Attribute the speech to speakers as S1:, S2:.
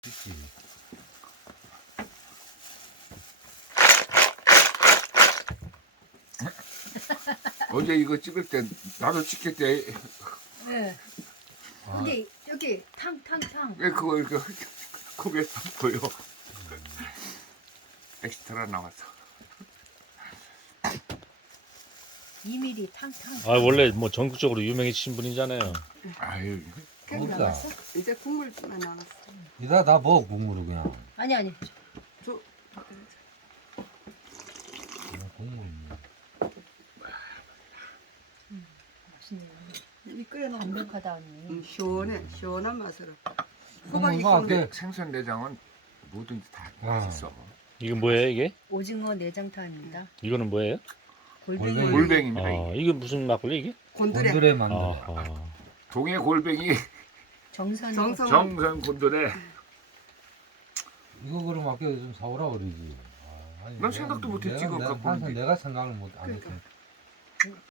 S1: 그치.
S2: 어제 이거 찍을 때 나도 찍겠대.
S3: 네.
S1: 아,
S3: 근데 여기 탕탕탕.
S2: 왜 그거 이렇게 고개 보여? 엑스트라 나왔어.
S3: 2mm 탕탕.
S4: 아 원래 뭐 전국적으로 유명해지신 분이잖아요.
S2: 아유,
S5: 그냥
S1: 먹자.
S5: 나왔어? 이제 국물만 남았어.
S1: 이따 다 먹어 국물을 그냥.
S3: 아니 아니.
S5: 저
S1: 국물.
S3: 맛있네요.
S5: 이 끓여놓은
S3: 담백하다 언니.
S5: 시원해 시원한 맛으로.
S1: 국물
S5: 호박이
S1: 이거
S5: 국물.
S1: 할게.
S2: 생선 내장은 뭐든지 다
S1: 아.
S2: 맛있어.
S4: 이게 뭐예요 이게?
S3: 오징어 내장탕입니다.
S4: 이거는 뭐예요?
S3: 골뱅이.
S1: 골뱅이.
S2: 골뱅입니다.
S4: 아 이게 무슨 막걸리 이게?
S5: 곤드레.
S1: 곤드레 만든.
S4: 아,
S2: 동해 골뱅이
S3: 정선.
S5: 정성.
S2: 정선 곤드레.
S1: 이거 그럼 아까 좀 사오라 그러지. 아, 아니,
S2: 난 생각도 못했지, 그거 갖고
S1: 항상
S2: 오는데.
S1: 내가 생각을 못 안
S5: 그러니까.
S1: 했어.